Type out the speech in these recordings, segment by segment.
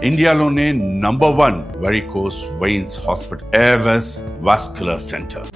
ఇండియాలోనే #1 varicose veins hospital Avis vascular centre.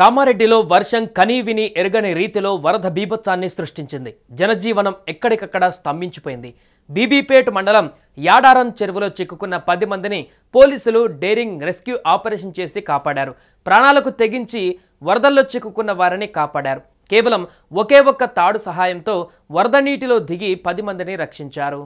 కామారెడ్డిలో వర్షం కనీవిని ఎరగని రీతిలో వరద బీభత్సాన్ని సృష్టించింది. జనజీవనం ఎక్కడికక్కడ స్తంభించిపోయింది. బీబీపేట్ మండలం యాడారం చెరువులో చిక్కుకున్న 10 మందిని పోలీసులు డేరింగ్ రెస్క్యూ ఆపరేషన్ చేసి కాపాడారు. ప్రాణాలకు తెగించి వరదల్లో చిక్కుకున్న వారిని కాపాడారు. కేవలం ఒకే ఒక్క తాడు సహాయంతో వరద నీటిలో దిగి 10 మందిని రక్షించారు.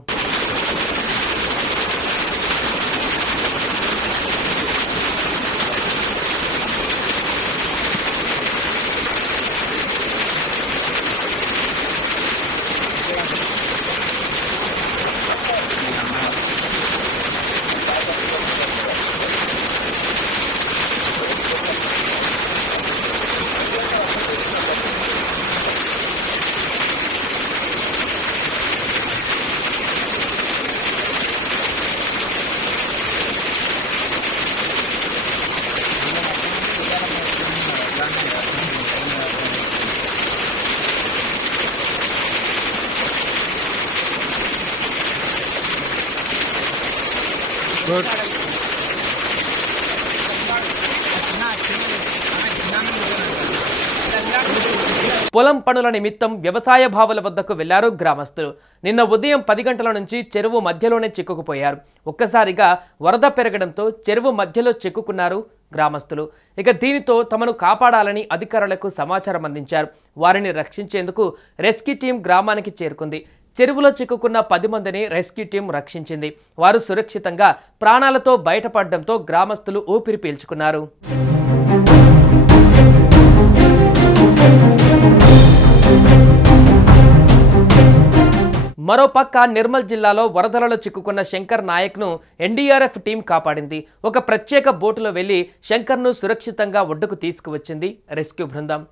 పొలం పనుల నిమిత్తం వ్యవసాయ భావుల వద్దకు వెళ్లారు గ్రామస్తులు. నిన్న ఉదయం 10 గంటల నుంచి చెరువు మధ్యలోనే చిక్కుకుపోయారు. ఒక్కసారిగా వరద పెరగడంతో చెరువు మధ్యలో చిక్కుకున్నారు గ్రామస్తులు. ఇక దీనితో తమను కాపాడాలని అధికారులకు సమాచారం అందించారు. వారిని రక్షించేందుకు రెస్క్యూ టీం గ్రామానికి చేరుకుంది. చెరువులో చిక్కుకున్న 10 మందిని రెస్క్యూ టీం రక్షించింది. వారు సురక్షితంగా ప్రాణాలతో బయటపడడంతో గ్రామస్తులు ఊపిరి పీల్చుకున్నారు. మరోపక్క నిర్మల్ జిల్లాలో వరదలలో చిక్కుకున్న శంకర్ నాయక్ను ఎన్డీఆర్ఎఫ్ టీం కాపాడింది. ఒక ప్రత్యేక బోటులో వెళ్లి శంకర్ను సురక్షితంగా ఒడ్డుకు తీసుకువచ్చింది రెస్క్యూ బృందం.